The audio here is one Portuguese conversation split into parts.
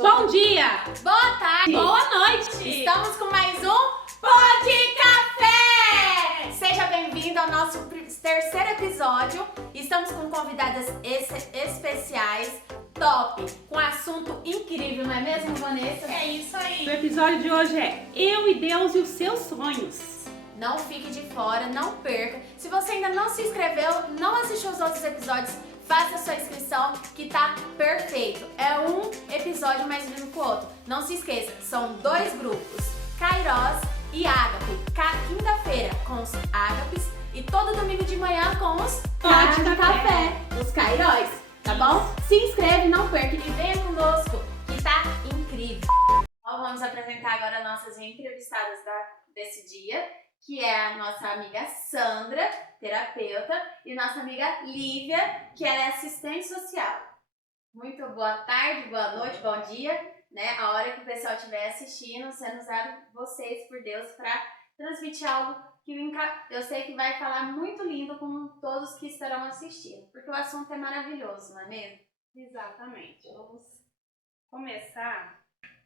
Bom dia! Boa tarde! Boa noite! Estamos com mais um Pod Café! Seja bem-vindo ao nosso terceiro episódio. Estamos com convidadas especiais, top, com assunto incrível, não é mesmo, Vanessa? É isso aí! O episódio de hoje é Eu e Deus e os seus sonhos. Não fique de fora, não perca. Se você ainda não se inscreveu, não assistiu os outros episódios, faça a sua inscrição que tá perfeito. É um episódio mais lindo que o outro. Não se esqueça, são dois grupos, Kairos e Ágape. Quinta-feira com os Ágapes e todo domingo de manhã com os Pod de Café, os Kairos, tá bom? Se inscreve, não perca e venha conosco que tá incrível. Vamos apresentar agora nossas entrevistadas desse dia, que é a nossa amiga Sandra, terapeuta, e nossa amiga Lívia, que ela é assistente social. Muito boa tarde, boa noite, bom dia, né? A hora que o pessoal estiver assistindo, sendo usado vocês por Deus para transmitir algo que eu sei que vai falar muito lindo com todos que estarão assistindo, porque o assunto é maravilhoso, não é mesmo? Exatamente. Vamos começar.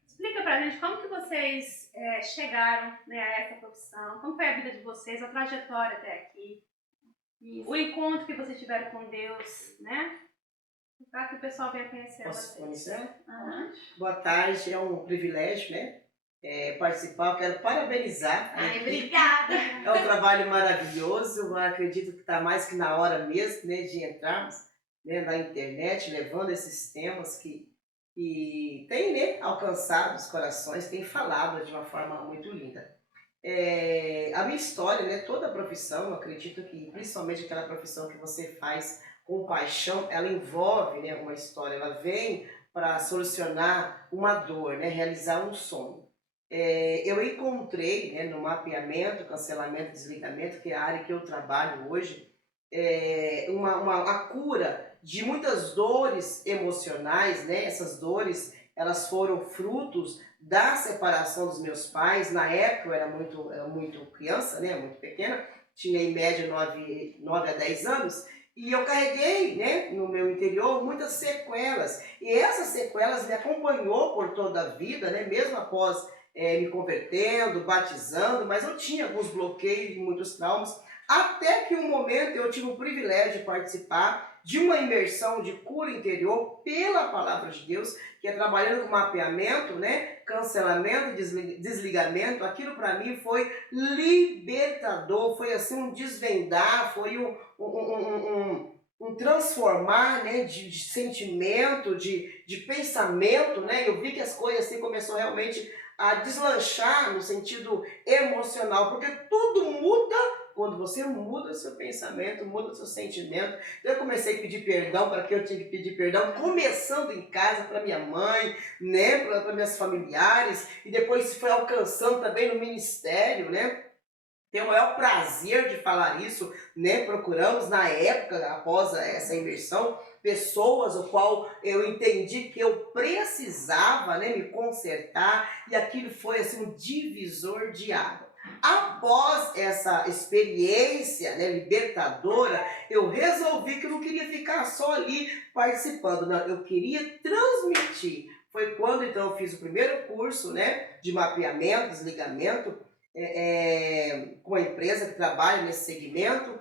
Explica pra gente como que vocês chegaram, né, a essa profissão, como foi a vida de vocês, a trajetória até aqui, o encontro que vocês tiveram com Deus, né? Para que o pessoal venha conhecer Posso vocês. começar? Uhum. Boa tarde, é um privilégio, né? Participar, eu quero parabenizar. Ai, obrigada! É um trabalho maravilhoso, eu acredito que está mais que na hora mesmo, né, de entrarmos, né, na internet, levando esses temas que tem, né, alcançado os corações, tem falado de uma forma muito linda. A minha história, né, toda a profissão, eu acredito que principalmente aquela profissão que você faz com paixão, ela envolve, né, uma história, ela vem para solucionar uma dor, né, realizar um sonho. Eu encontrei, né, no mapeamento, cancelamento, desligamento, que é a área que eu trabalho hoje, a cura de muitas dores emocionais, né? Essas dores, elas foram frutos da separação dos meus pais. Na época eu era muito criança, né? Muito pequena, tinha em média 9 a 10 anos, e eu carreguei, né, no meu interior muitas sequelas, e essas sequelas me acompanhou por toda a vida, né? Mesmo após me convertendo, batizando, mas eu tinha alguns bloqueios e muitos traumas, até que um momento eu tive o privilégio de participar de uma imersão de cura interior pela Palavra de Deus, que é trabalhando com mapeamento, né? Cancelamento, desligamento. Aquilo para mim foi libertador, foi assim um desvendar, foi um transformar, né, de sentimento, de pensamento, né? Eu vi que as coisas assim começou realmente a deslanchar no sentido emocional, porque tudo muda quando você muda o seu pensamento, muda o seu sentimento. Então eu comecei a pedir perdão para quem eu tinha que pedir perdão, começando em casa, para minha mãe, né, para minhas familiares, e depois foi alcançando também no ministério, né? Tenho o maior prazer de falar isso, né? Procuramos na época, após essa imersão, pessoas o qual eu entendi que eu precisava, né, me consertar, e aquilo foi assim um divisor de água. Após essa experiência, né, libertadora, eu resolvi que eu não queria ficar só ali participando, não, eu queria transmitir. Foi quando então eu fiz o primeiro curso, né, de mapeamento, desligamento, com a empresa que trabalha nesse segmento,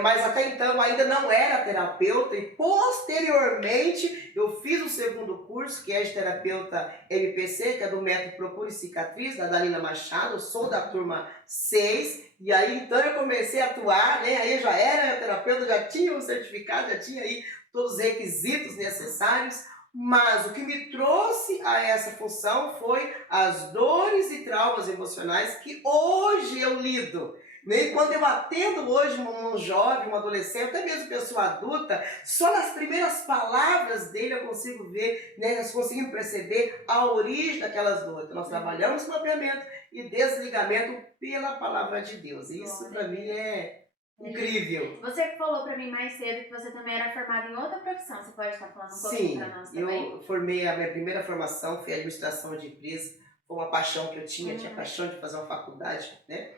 mas até então ainda não era terapeuta, e posteriormente eu fiz o segundo curso, que é de terapeuta MPC, que é do método Procure Cicatriz, da Dalila Machado. Eu sou da turma 6, e aí então eu comecei a atuar, né? Aí eu já era terapeuta, já tinha um certificado, já tinha aí todos os requisitos necessários. Mas o que me trouxe a essa função foi as dores e traumas emocionais que hoje eu lido. E quando eu atendo hoje um jovem, um adolescente, até mesmo pessoa adulta, só nas primeiras palavras dele eu consigo ver, né, nós conseguimos perceber a origem daquelas dores. Então, nós trabalhamos com mapeamento e desligamento pela palavra de Deus. Isso para mim é incrível. Você falou pra mim mais cedo que você também era formada em outra profissão. Você pode estar falando um pouquinho pra nós também? Eu formei, a minha primeira formação foi administração de empresa. Foi uma paixão que eu tinha paixão de fazer uma faculdade, né?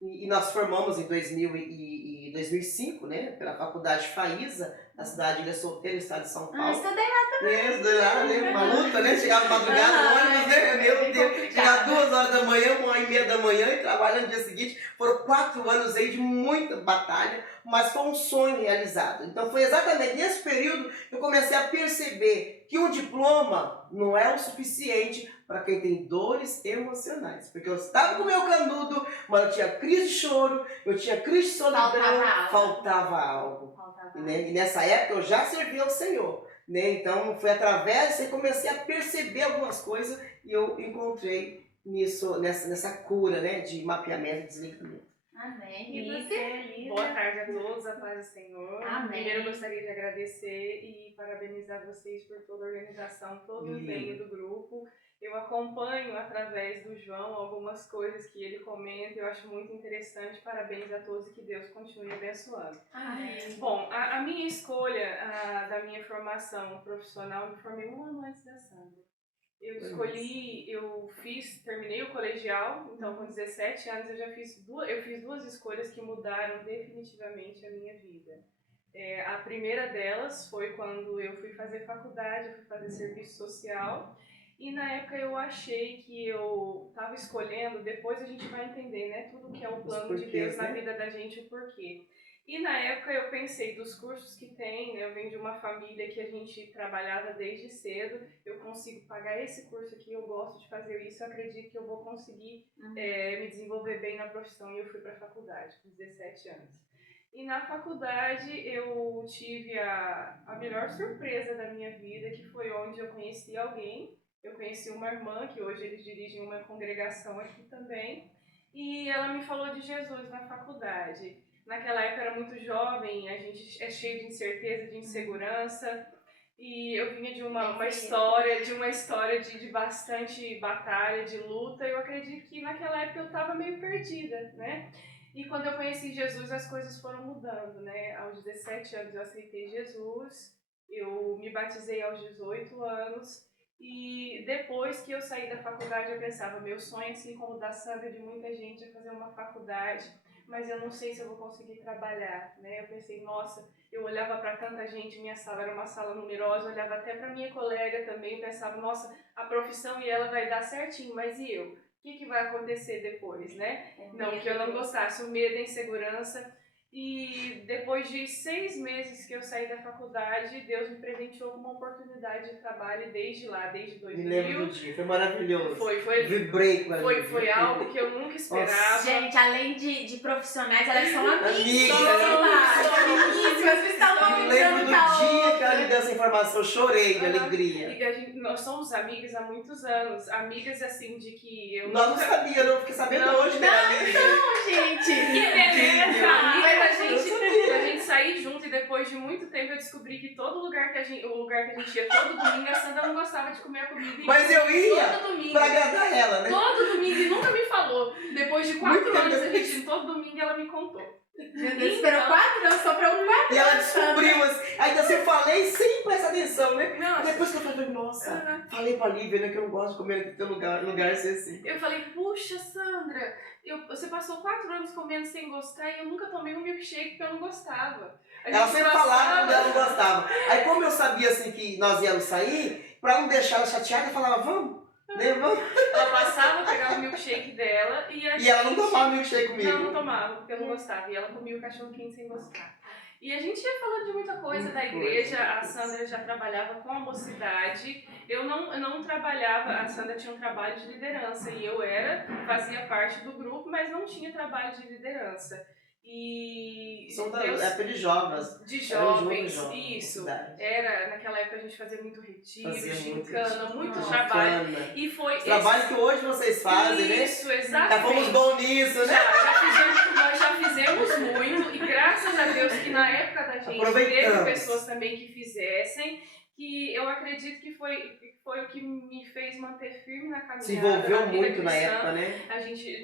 E nós formamos em 2005, né, pela Faculdade Faísa, na cidade de Ilha Solteira, estado de São Ah, Paulo. estudei lá. Estudei lá, né, uma luta, né, chegava de madrugada no ônibus, né, meu Deus, chegava 2 horas da manhã, 1h30 da manhã e trabalhando no dia seguinte. Foram 4 anos aí de muita batalha, mas foi um sonho realizado. Então foi exatamente nesse período que eu comecei a perceber que um diploma não é o suficiente para quem tem dores emocionais. Porque eu estava com o meu canudo, mas eu tinha crise de choro, eu tinha crise de solidão, faltava algo. Né? E nessa época eu já servia ao Senhor. Né? Então foi através que eu comecei a perceber algumas coisas e eu encontrei nessa cura, né, de mapeamento e desligamento. Amém. E você, boa tarde a todos, a paz do Senhor. Amém. Primeiro eu gostaria de agradecer e parabenizar vocês por toda a organização, todo o empenho do grupo. Eu acompanho através do João algumas coisas que ele comenta, eu acho muito interessante. Parabéns a todos e que Deus continue abençoando. Amém. Bom, a minha escolha da minha formação profissional, eu me formei 1 ano antes da Sandra. Terminei o colegial, então com 17 anos eu fiz 2 escolhas que mudaram definitivamente a minha vida. A primeira delas foi quando eu fui fazer faculdade, eu fui fazer serviço social. E na época eu achei que eu estava escolhendo, depois a gente vai entender, né, tudo que é o plano de Deus na vida da gente, o porquê. E na época eu pensei dos cursos que tem, eu venho de uma família que a gente trabalhava desde cedo, eu consigo pagar esse curso aqui, eu gosto de fazer isso, eu acredito que eu vou conseguir me desenvolver bem na profissão. E eu fui para a faculdade com 17 anos. E na faculdade eu tive a melhor surpresa da minha vida, que foi onde eu conheci alguém. Eu conheci uma irmã, que hoje eles dirigem uma congregação aqui também, e ela me falou de Jesus na faculdade. Naquela época eu era muito jovem, a gente é cheio de incerteza, de insegurança, e eu vinha de uma história de bastante batalha, de luta. Eu acredito que naquela época eu estava meio perdida, né? E quando eu conheci Jesus, as coisas foram mudando, né? Aos 17 anos eu aceitei Jesus, eu me batizei aos 18 anos, e depois que eu saí da faculdade eu pensava, meu sonho, assim como o da Sandra, de muita gente, é fazer uma faculdade, mas eu não sei se eu vou conseguir trabalhar, né? Eu pensei, nossa, eu olhava para tanta gente, minha sala era uma sala numerosa, eu olhava até para minha colega também, pensava, nossa, a profissão e ela vai dar certinho, mas e eu? O que vai acontecer depois, né? Não que eu não gostasse, o medo, a insegurança. E depois de 6 meses que eu saí da faculdade, Deus me presenteou com uma oportunidade de trabalho desde lá, desde 2000. Me lembro do dia, foi maravilhoso. Foi Vibrei com ela. Foi algo que eu nunca esperava. Gente, além de profissionais, elas são amigas. Eu lembro do dia que ela me deu essa informação, eu chorei de alegria. E nós somos amigas há muitos anos, amigas assim de que eu Nós não sabíamos, eu fiquei sabendo hoje, né? Não, gente. Que beleza! Amiga da gente sair junto, e depois de muito tempo eu descobri que o lugar que a gente ia todo domingo, a Sandra não gostava de comer a comida. Mas eu ia todo domingo, pra agradar ela, né? Todo domingo, e nunca me falou. Depois de 4 anos a gente, todo domingo ela me contou. Deus esperou 4 anos, só pra 4 anos. E ela descobriu, ainda assim eu falei sem prestar atenção, né? Não, depois que eu falei, nossa, falei pra Lívia, né, que eu não gosto de comer aqui no lugar assim. Eu falei, puxa, Sandra, você passou 4 anos comendo sem gostar e eu nunca tomei um milkshake porque eu não gostava. Ela sempre falava quando ela não gostava. Aí como eu sabia assim que nós íamos sair, pra não deixar ela chateada, eu falava, vamos. Né, vamos. Ela passava, pegava o milkshake dela e ela não tomava milkshake comigo. Não tomava, porque eu não gostava. E ela comia o cachorro quente sem gostar. E a gente ia falando de muita coisa da igreja. A Sandra já trabalhava com a mocidade. Eu não trabalhava, a Sandra tinha um trabalho de liderança e eu fazia parte do grupo, mas não tinha trabalho de liderança. E são da época de jovens. De jovens, isso. Naquela época a gente fazia muito retiro, gincana, muito trabalho. E foi trabalho que hoje vocês fazem, né? Isso, exatamente. Já fomos bons nisso, né? Nós já fizemos muito, e graças a Deus que na época da gente teve pessoas também que fizessem, que eu acredito que foi o que me fez manter firme na caminhada. Se envolveu muito na época, né?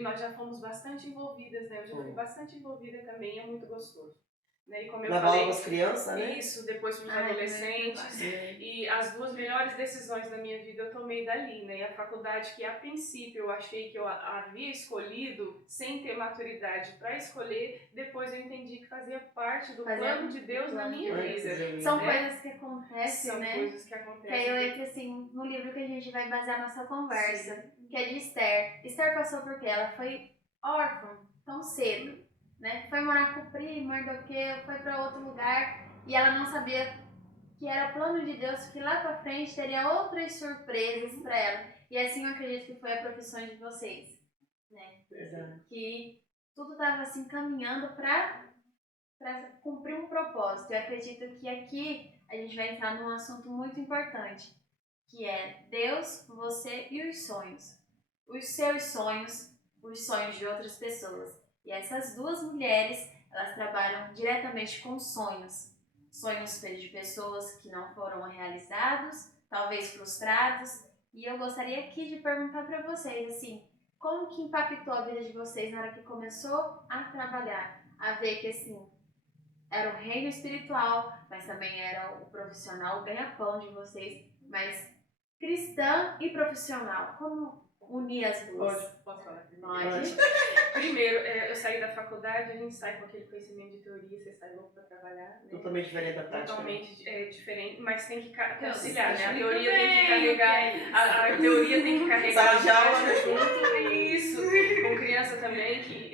Nós já fomos bastante envolvidas, né? Eu já fui bastante envolvida também, é muito gostoso. né? E como eu Lavar falei, algumas crianças, né? isso, depois para os Ai, adolescentes. É. E as duas melhores decisões da minha vida eu tomei dali, né? E a faculdade que a princípio eu achei que eu havia escolhido sem ter maturidade para escolher, depois eu entendi que fazia parte do plano de Deus na minha vida. São né? coisas que acontecem, São né? coisas que Que aí acontecem. eu entro assim no livro que a gente vai basear a nossa conversa, Sim. que é de Esther. Esther passou por quê? Ela foi órfã tão cedo, né? Foi morar com o primo, Mardoqueu, foi para outro lugar e ela não sabia que era o plano de Deus, que lá pra frente teria outras surpresas para ela. E assim eu acredito que foi a profissão de vocês, né? Verdade. Que tudo estava assim caminhando para cumprir um propósito. Eu acredito que aqui a gente vai entrar num assunto muito importante, que é Deus, você e os sonhos. Os seus sonhos, os sonhos de outras pessoas. E essas duas mulheres, elas trabalham diretamente com sonhos. Sonhos de pessoas que não foram realizados, talvez frustrados. E eu gostaria aqui de perguntar para vocês, assim, como que impactou a vida de vocês na hora que começou a trabalhar? A ver que, assim, era o reino espiritual, mas também era o profissional, o ganha-pão de vocês, mas cristã e profissional. Como unir as duas? Posso falar primeiro? Pode. Primeiro, eu saí da faculdade, a gente sai com aquele conhecimento de teoria, você sai louco para trabalhar, né? Totalmente diferente da prática. Totalmente diferente, mas tem que conciliar, Conciliar, né? A muito teoria tem que bem, carregar, a teoria tem que carregar Sala de aula, a né? junto, isso. Com criança também, que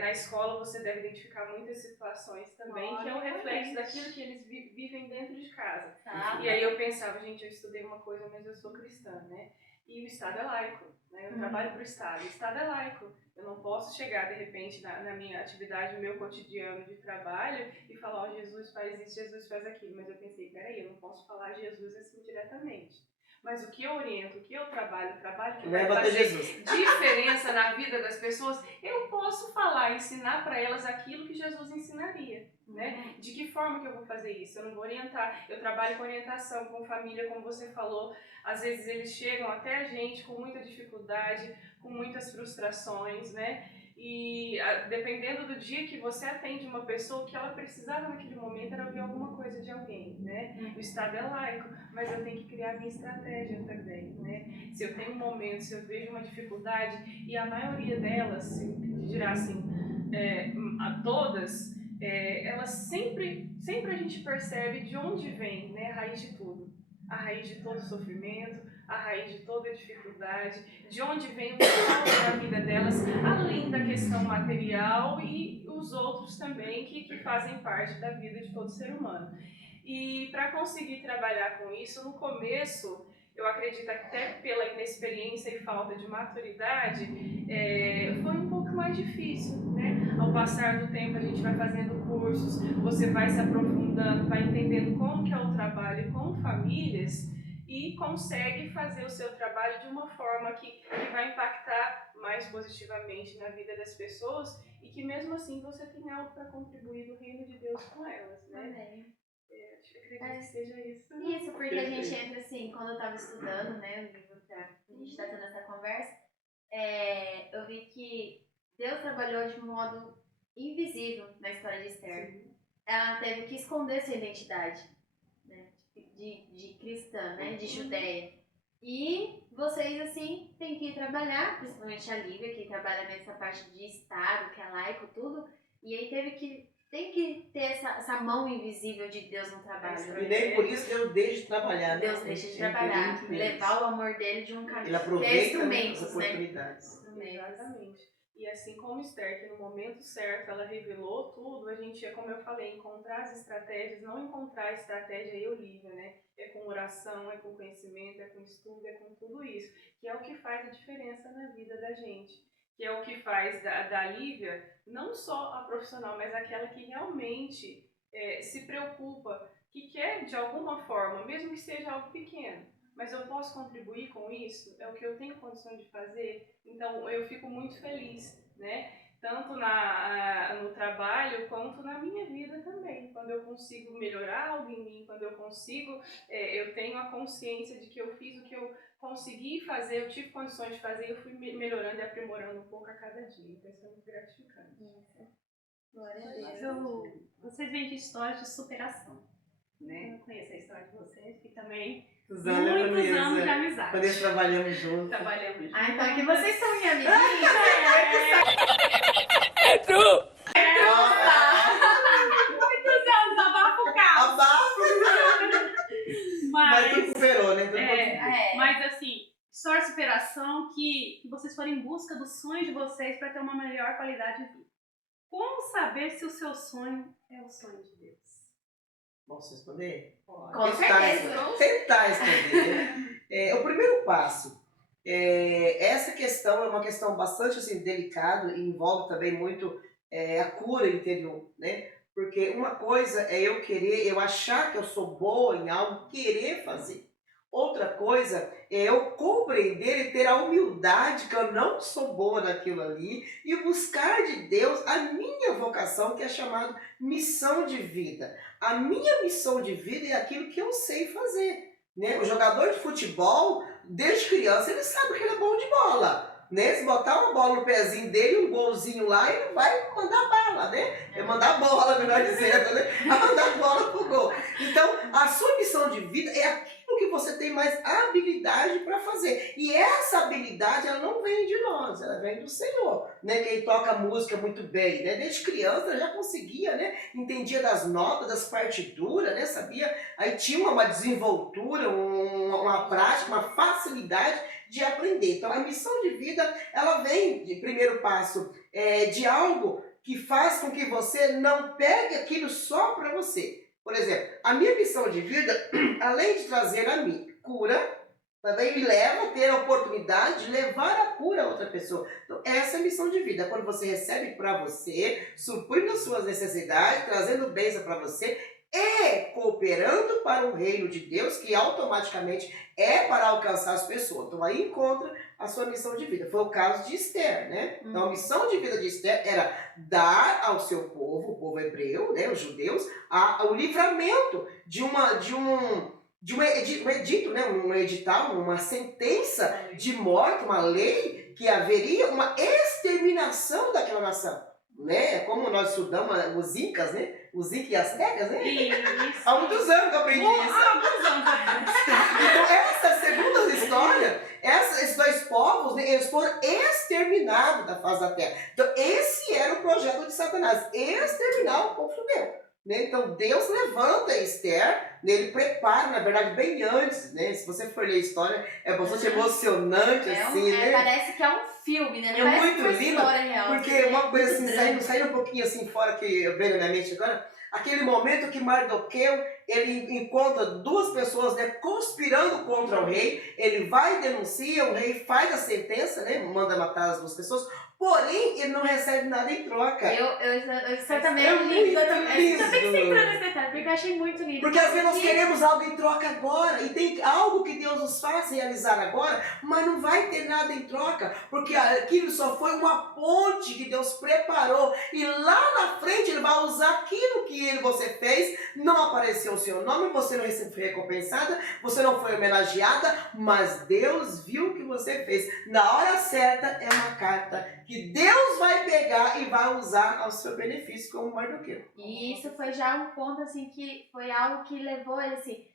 na escola você deve identificar muitas situações também, que é um reflexo daquilo que eles vivem dentro de casa. Tá. E aí eu pensava, gente, eu estudei uma coisa, mas eu sou cristã, né? E o Estado é laico, né? Eu trabalho para o Estado, o Estado é laico. Eu não posso chegar, de repente, na minha atividade, no meu cotidiano de trabalho e falar, ó, Jesus faz isso, Jesus faz aquilo. Mas eu pensei, peraí, eu não posso falar Jesus assim diretamente. Mas o que eu oriento, o que eu trabalho que vai fazer diferença na vida das pessoas, eu posso falar, ensinar para elas aquilo que Jesus ensinaria. Né? De que forma que eu vou fazer isso? Eu não vou orientar. Eu trabalho com orientação, com família, como você falou. Às vezes eles chegam até a gente com muita dificuldade, com muitas frustrações, né? E dependendo do dia que você atende uma pessoa, o que ela precisava naquele momento era ouvir alguma coisa de alguém, né? O Estado é laico, mas eu tenho que criar minha estratégia também, né? Se eu tenho um momento, se eu vejo uma dificuldade, e a maioria delas, se dirá assim, a todas, elas sempre a gente percebe de onde vem, né, a raiz de tudo. A raiz de todo sofrimento, a raiz de toda dificuldade, de onde vem o mal na vida delas, além da questão material e os outros também que fazem parte da vida de todo ser humano. E para conseguir trabalhar com isso, no começo, eu acredito até pela inexperiência e falta de maturidade, foi um pouco mais difícil, né? Ao passar do tempo a gente vai fazendo cursos, você vai se aprofundando, vai entendendo como que é o trabalho com famílias e consegue fazer o seu trabalho de uma forma que vai impactar mais positivamente na vida das pessoas e que mesmo assim você tem algo para contribuir no reino de Deus com elas, né? Amém. Acredito que seja isso. Isso, porque a gente entra assim, quando eu tava estudando, né, o livro pra a gente tá tendo essa conversa, eu vi que Deus trabalhou de um modo invisível na história de Esther. Sim. Ela teve que esconder sua identidade, né, de cristã, né, de judeia. E vocês, assim, têm que ir trabalhar, principalmente a Lívia, que trabalha nessa parte de Estado, que é laico, tudo, e aí tem que ter essa mão invisível de Deus no trabalho. E nem por isso Deus deixa de trabalhar, né? Deus deixa de trabalhar, levar o amor dele de um caminho. Ele aproveita que é instrumentos, as oportunidades. Né? Exatamente. E assim como Esther, que no momento certo ela revelou tudo, a gente é, como eu falei, encontrar as estratégias, não encontrar a estratégia eu, Lívia, né? É com oração, é com conhecimento, é com estudo, é com tudo isso, que é o que faz a diferença na vida da gente. Que é o que faz da Lívia, não só a profissional, mas aquela que realmente se preocupa, que quer de alguma forma, mesmo que seja algo pequeno, mas eu posso contribuir com isso, é o que eu tenho condição de fazer, então eu fico muito feliz, né? Tanto no trabalho quanto na minha vida também. Quando eu consigo melhorar algo em mim, quando eu consigo, eu tenho a consciência de que eu fiz o que eu consegui fazer, eu tive condições de fazer, eu fui melhorando e aprimorando um pouco a cada dia. Então isso é muito gratificante. Glória a Deus. vocês vêm de histórias de superação, né? Eu conheço a história de vocês, que também Muitos muitos anos de amizade. Quando nós trabalhamos juntos. Trabalhamos juntos. Ah, então aqui vocês são minha amiguinha. Muitos anos, abafa o carro. Abafa! Mas tu superou, né? Mas assim, história de superação que vocês forem em busca dos sonhos de vocês para ter uma melhor qualidade de vida. Como saber se o seu sonho é o sonho de Deus? Posso responder? Com certeza. Tentar responder. O primeiro passo, essa questão é uma questão bastante assim, delicada e envolve também muito a cura interior, né? Porque uma coisa é eu achar que eu sou boa em algo, querer fazer. Outra coisa é eu compreender e ter a humildade que eu não sou boa naquilo ali e buscar de Deus a minha vocação, que é chamada missão de vida. A minha missão de vida é aquilo que eu sei fazer, né? O jogador de futebol, desde criança, ele sabe que ele é bom de bola. Né? Se botar uma bola no pezinho dele, um golzinho lá, ele vai mandar bala, né? É mandar bola, melhor dizendo, né? Vai mandar bola pro gol. Então, a sua missão de vida é aquilo que você tem mais habilidade para fazer. E essa habilidade, ela não vem de nós, ela vem do Senhor, né? Quem toca música muito bem, né? Desde criança já conseguia, né? Entendia das notas, das partituras, né? Sabia? Aí tinha uma desenvoltura, uma prática, uma facilidade de aprender. Então, a missão de vida, ela vem de primeiro passo, de algo que faz com que você não pegue aquilo só para você. Por exemplo, a minha missão de vida, além de trazer a mim cura, também me leva a ter a oportunidade de levar a cura a outra pessoa. Então, essa é a missão de vida. Quando você recebe para você, suprindo as suas necessidades, trazendo bênção para você, cooperando para o reino de Deus, que automaticamente é para alcançar as pessoas. Então aí encontra a sua missão de vida. Foi o caso de Esther, né? Então a missão de vida de Esther era dar ao seu povo, o povo hebreu, né, os judeus, o livramento de um edito, né, um edital, uma sentença de morte, uma lei que haveria uma exterminação daquela nação. Né? Como nós estudamos os Incas, né? Os Incas e Aztecas, né? Isso. Há muitos anos que eu aprendi isso. Há muitos anos. Então, essa segunda história, esses dois povos, né, eles foram exterminados da face da terra. Então, esse era o projeto de Satanás, exterminar o povo judeu. Né? Então, Deus levanta Esther, né? Ele prepara, na verdade, bem antes, né? Se você for ler a história, é bastante emocionante, assim, né? Parece que é um filme, né? Não É parece muito uma lindo, história real. porque uma coisa assim, saindo um pouquinho assim fora que veio na minha mente agora, aquele momento que Mardoqueu, ele encontra duas pessoas, né, conspirando contra o rei, ele vai e denuncia, o rei faz a sentença, né, manda matar as duas pessoas, porém ele não recebe nada em troca. Eu também É lindo. muito Também lindo. você entrou nesse detalhe, porque eu achei muito lindo. Porque às vezes nós queremos algo em troca agora, e tem algo que Deus nos faz realizar agora, mas não vai ter nada em troca, porque aquilo só foi uma ponte que Deus preparou, e lá na frente Ele vai usar aquilo que você fez, não apareceu o seu nome, você não foi recompensada, você não foi homenageada, mas Deus viu o que você fez. Na hora certa é uma carta que Deus vai pegar e vai usar ao seu benefício como Mardoqueu. E isso foi já um ponto, assim, que foi algo que levou ele, assim,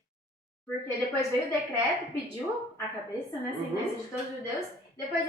porque depois veio o decreto, pediu a cabeça, né, sentença de todos os judeus, depois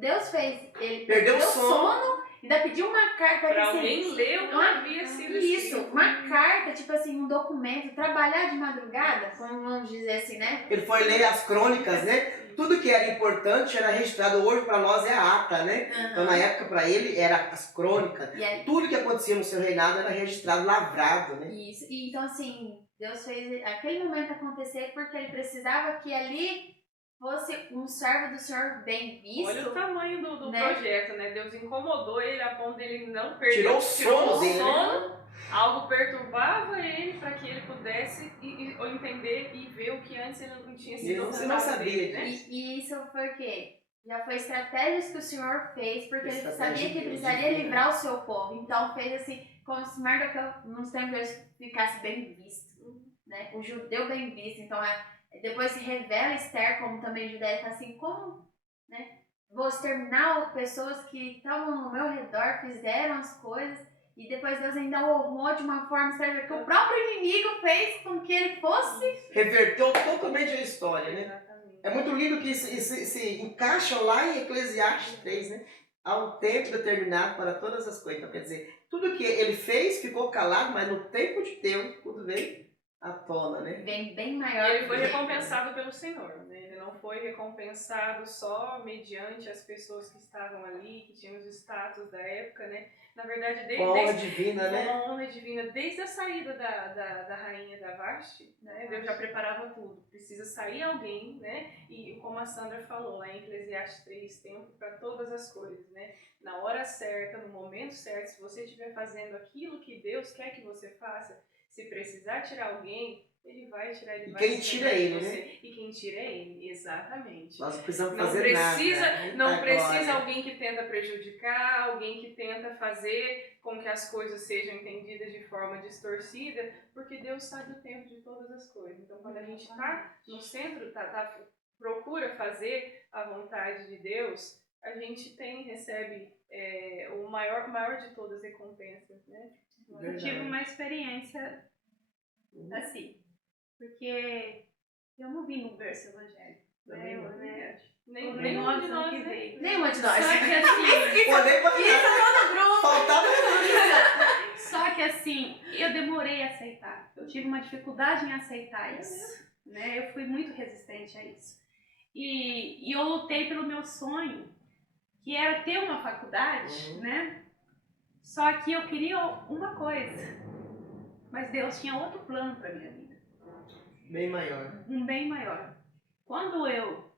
Deus fez, ele perdeu o sono, ainda pediu uma carta Pra assim, alguém ler o que havia sido isso, escrito. uma carta, tipo assim, um documento, trabalhar de madrugada, como vamos dizer assim, né? Ele foi ler as crônicas, né? Tudo que era importante era registrado. Hoje para nós é a ata, né? Então na época para ele era as crônicas. E aí, Tudo que acontecia no seu reinado era registrado, lavrado, né? isso, e então assim, Deus fez aquele momento acontecer porque ele precisava que ali fosse um servo do Senhor bem visto. Olha o tamanho do né? projeto, né? Deus incomodou ele a ponto dele não perder. Tirou o sono dele, né? sono. Algo perturbava ele para que ele pudesse entender e ver o que antes ele não tinha sido. Você não sabia, né? E isso foi o quê? Já foi estratégias que o Senhor fez, porque ele Estratégia sabia que de Deus, precisaria né? livrar o seu povo. Então fez assim, como se Mardoqueu nos tempos ficasse bem visto, né? O judeu bem visto. Então depois se revela Esther como também judeia, fala assim, como, né? Vou exterminar pessoas que estavam ao meu redor, fizeram as coisas. E depois Deus ainda honrou de uma forma estranha, que o próprio inimigo fez com que ele fosse. Reverteu totalmente a história, né? Exatamente. É muito lindo que isso se encaixa lá em Eclesiastes 3, né? Há um tempo determinado para todas as coisas. Então, quer dizer, tudo que ele fez ficou calado, mas no tempo de Deus, tudo veio à tona, né? Bem E maior. ele foi recompensado pelo Senhor, né? Ele não foi recompensado só mediante as pessoas que estavam ali, que tinham os status da época, né? Na verdade, Com a honra divina, né? uma honra divina, desde a saída da rainha da Vashti, né? Deus já preparava tudo. Precisa sair alguém, né? E como a Sandra falou lá em Eclesiastes 3, tempo para todas as coisas, né? Na hora certa, no momento certo, se você estiver fazendo aquilo que Deus quer que você faça, se precisar tirar alguém, ele vai tirar, ele E vai quem se tira lembrar de ele, você. né? E quem tira é ele, exatamente. Nós não precisamos Não fazer precisa, nada. não Agora. precisa alguém que tenta prejudicar, alguém que tenta fazer com que as coisas sejam entendidas de forma distorcida, porque Deus sabe o tempo de todas as coisas. Então, quando a gente está no centro, procura fazer a vontade de Deus, a gente recebe o maior de todas as recompensas, né? Eu tive uma experiência assim, porque eu não vim no berço evangélico. Também não. Nenhum de nós, né? veio. Nenhuma de nós. Só que assim, Poder pra Todo grupo. faltava só que assim, eu demorei a aceitar. Eu tive uma dificuldade em aceitar isso, né? Eu fui muito resistente a isso. E eu lutei pelo meu sonho, que era ter uma faculdade, né? Só que eu queria uma coisa, mas Deus tinha outro plano para minha vida. bem maior. Um bem maior. Quando eu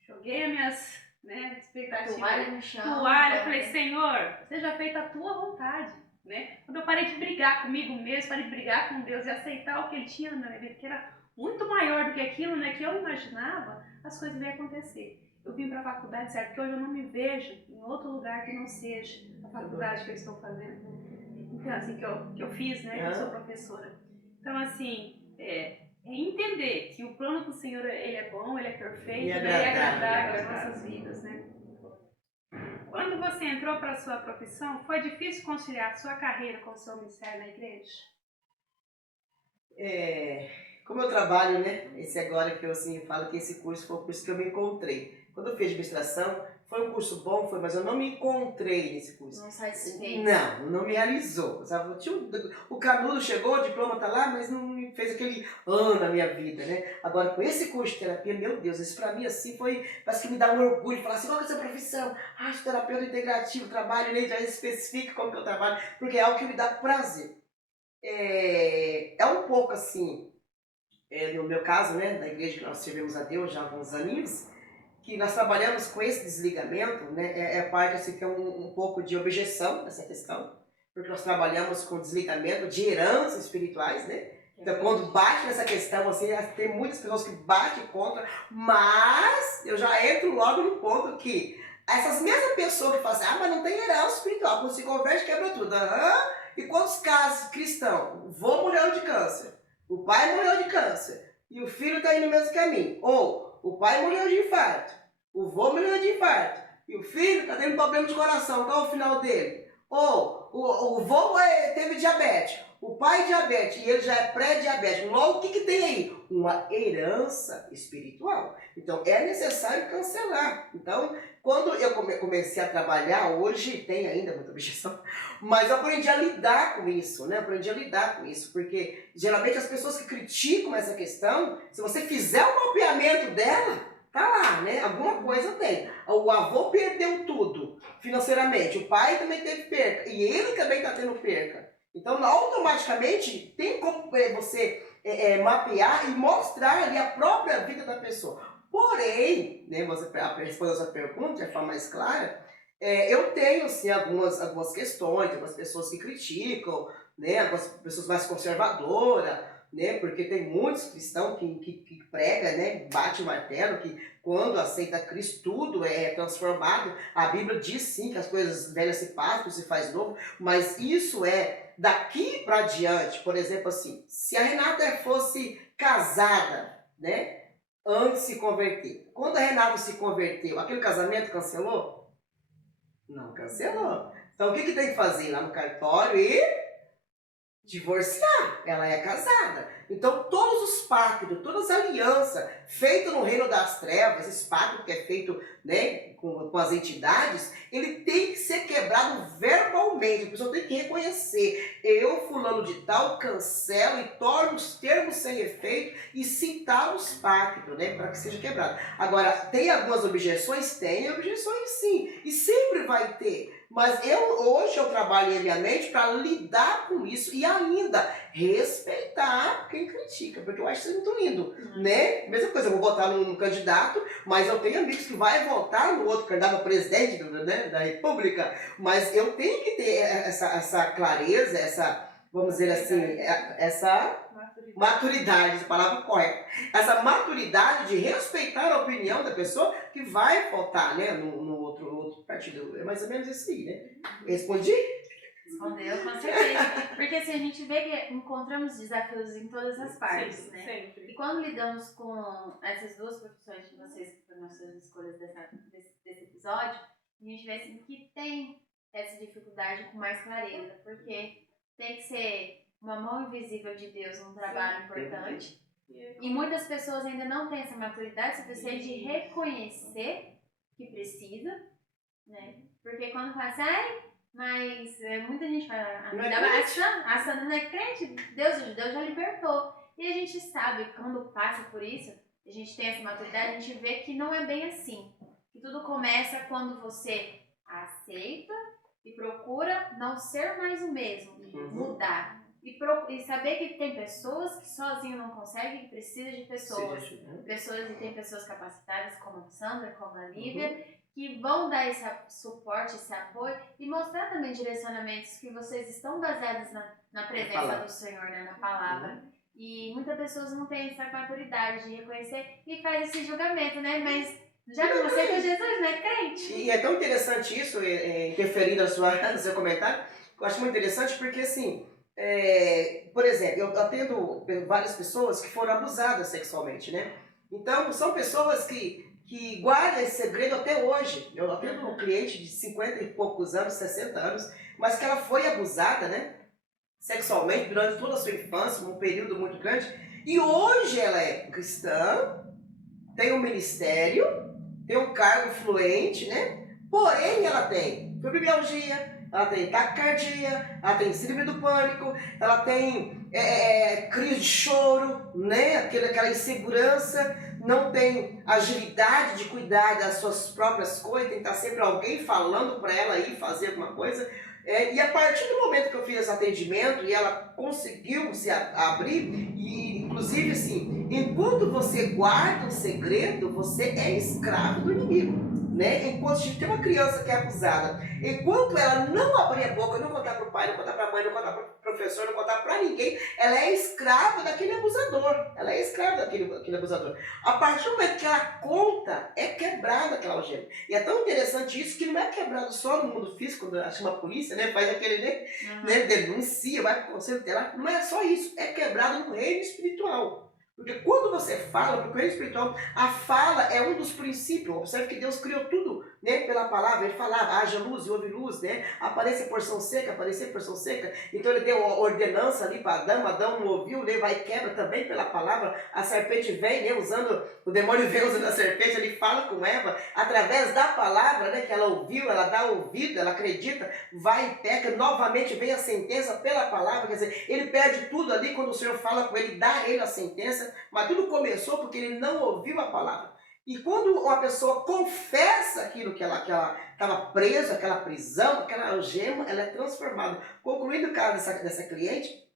joguei as minhas expectativas Toalha no chão. eu falei, Senhor, seja feita a tua vontade. Né? Quando eu parei de brigar comigo mesmo, parei de brigar com Deus e aceitar o que Ele tinha na minha vida, que era muito maior do que aquilo, né, que eu imaginava, as coisas iam acontecer. Eu vim para a faculdade, certo? Porque hoje eu não me vejo em outro lugar que não seja a faculdade que eu estou fazendo. Então, assim, que eu fiz, né? Eu sou professora. Então, assim, entender que o plano do Senhor, ele é bom, ele é perfeito, E ele é agradável às agradável. nossas vidas, né? Quando você entrou para a sua profissão, foi difícil conciliar a sua carreira com o seu ministério na igreja? Como eu trabalho, né? Esse agora que eu assim, falo que esse curso foi o curso que eu me encontrei. Quando eu fiz administração, foi um curso bom, mas eu não me encontrei nesse curso. Não satisfeito. Não me realizou. Sabe? O canudo chegou, o diploma tá lá, mas não me fez aquele ano na minha vida, né? Agora, com esse curso de terapia, meu Deus, isso pra mim assim foi, parece que me dá um orgulho, falar assim, qual que é a sua profissão? Ah, sou terapeuta integrativo, trabalho, nem já especifica como que eu trabalho, porque é algo que me dá prazer. É um pouco assim, no meu caso, né, na igreja que nós servimos a Deus já há alguns aninhos, que nós trabalhamos com esse desligamento, né, é parte assim, que é um pouco de objeção nessa questão, porque nós trabalhamos com desligamento de heranças espirituais, né? Então, quando bate nessa questão, assim, tem muitas pessoas que batem contra, mas eu já entro logo no ponto que essas mesmas pessoas que falam assim, mas não tem herança espiritual, quando se converte, quebra tudo. E quantos casos cristãos? O vô morreu de câncer, o pai morreu de câncer, e o filho está indo no mesmo caminho. Ou o pai morreu de infarto, o vô morreu de infarto, e o filho está tendo problema de coração, qual é o final dele? Ou o vô teve diabetes, o pai diabetes, e ele já é pré-diabético. Logo, o que tem aí? Uma herança espiritual. Então, é necessário cancelar. Então, quando eu comecei a trabalhar, hoje tem ainda muita objeção, mas eu aprendi a lidar com isso, né? Porque geralmente as pessoas que criticam essa questão, se você fizer um mapeamento dela, tá lá, né? Alguma coisa tem. O avô perdeu tudo financeiramente, o pai também teve perca, e ele também tá tendo perca. Então, automaticamente, tem como você mapear e mostrar ali a própria vida da pessoa. Porém, né, você respondendo a sua pergunta de forma mais clara, eu tenho, sim, algumas questões, algumas pessoas que criticam, né, algumas pessoas mais conservadoras, né, porque tem muitos cristãos que pregam, né, bate o martelo, que quando aceita Cristo tudo é transformado. A Bíblia diz sim que as coisas velhas se passam, se faz novo, mas isso é daqui para diante. Por exemplo, assim, se a Renata fosse casada, né, antes de se converter, quando a Renata se converteu, aquele casamento cancelou? Não cancelou. Então o que tem que fazer? Ir lá no cartório e divorciar. Ela é casada. Então todos os pactos, todas as alianças feitas no reino das trevas, esse pacto que é feito, né, com as entidades, ele tem que ser quebrado verbalmente. A pessoa tem que reconhecer: eu, fulano de tal, cancelo e torno os termos sem efeito e citar os pactos, né, para que seja quebrado. Agora, tem algumas objeções? Tem objeções sim, e sempre vai ter. Mas hoje eu trabalho em minha mente para lidar com isso e ainda respeitar quem critica, porque eu acho isso muito lindo, né? Mesma coisa, eu vou votar num candidato, mas eu tenho amigos que vai votar no outro candidato a presidente, né, da República, mas eu tenho que ter essa clareza, essa, vamos dizer assim, essa maturidade, essa palavra correta, essa maturidade de respeitar a opinião da pessoa que vai votar, né, no outro partido. É mais ou menos isso aí, né? Respondi? Respondeu, com certeza. Porque assim, a gente vê que encontramos desafios em todas as partes, Sempre, né? sempre. E quando lidamos com essas duas profissões de vocês, que foram as suas escolhas desse episódio, a gente vê assim, que tem essa dificuldade com mais clareza, porque tem que ser uma mão invisível de Deus num trabalho importante. E muitas pessoas ainda não têm essa maturidade suficiente de reconhecer que precisa, né? Porque quando fala assim, mas muita gente fala, a Sandra não é crente, Deus já libertou. E a gente sabe, quando passa por isso, a gente tem essa maturidade, a gente vê que não é bem assim. Que tudo começa quando você aceita e procura não ser mais o mesmo, mudar. E saber que tem pessoas que sozinho não conseguem, que precisam de pessoas. E tem pessoas capacitadas como a Sandra, como a Lívia, que vão dar esse suporte, esse apoio e mostrar também direcionamentos que vocês estão baseados na presença do Senhor, né, na palavra. E muitas pessoas não têm essa maturidade de reconhecer e faz esse julgamento, né? Mas já que você é Jesus, não é crente. E é tão interessante isso, interferindo no seu comentário, eu acho muito interessante porque, assim, por exemplo, eu atendo várias pessoas que foram abusadas sexualmente, né? Então, são pessoas que guardam esse segredo até hoje. Eu atendo um cliente de 50 e poucos anos, 60 anos, mas que ela foi abusada, né, sexualmente durante toda a sua infância, um período muito grande, e hoje ela é cristã, tem um ministério, tem um cargo influente, né? Porém, ela tem fibromialgia, ela tem taquicardia, ela tem síndrome do pânico, ela tem crise de choro, né? Aquela insegurança, não tem agilidade de cuidar das suas próprias coisas, tem que estar sempre alguém falando para ela ir fazer alguma coisa. E a partir do momento que eu fiz esse atendimento e ela conseguiu se abrir, e inclusive assim, enquanto você guarda um segredo, você é escravo do inimigo. Né? Enquanto tem uma criança que é abusada, enquanto ela não abrir a boca, não contar para o pai, não contar para a mãe, não contar para o professor, não contar para ninguém, ela é escrava daquele abusador. Ela é escrava daquele abusador. A partir do momento que ela conta, é quebrada aquela algema. E é tão interessante isso que não é quebrado só no mundo físico, quando chama a polícia, né? Faz aquele, né? Denuncia, vai para o conselho tutelar. Não é só isso, é quebrado no reino espiritual. Porque quando você fala, porque o reino espiritual, a fala é um dos princípios. Observe que Deus criou tudo, né, pela palavra. Ele falava, haja luz e houve luz, né? Apareça porção seca, aparecer porção seca. Então ele deu a ordenança ali para Adão não ouviu, né? Vai e quebra também pela palavra. A serpente vem, né, o demônio vem usando a serpente, ele fala com Eva, através da palavra, né, que ela ouviu, ela dá ouvido, ela acredita, vai e peca, novamente vem a sentença pela palavra. Quer dizer, ele perde tudo ali quando o Senhor fala com ele, dá a ele a sentença. Mas tudo começou porque ele não ouviu a palavra. E quando uma pessoa confessa aquilo que ela estava presa, aquela prisão, aquela algema, ela é transformada. Concluindo o caso dessa cliente,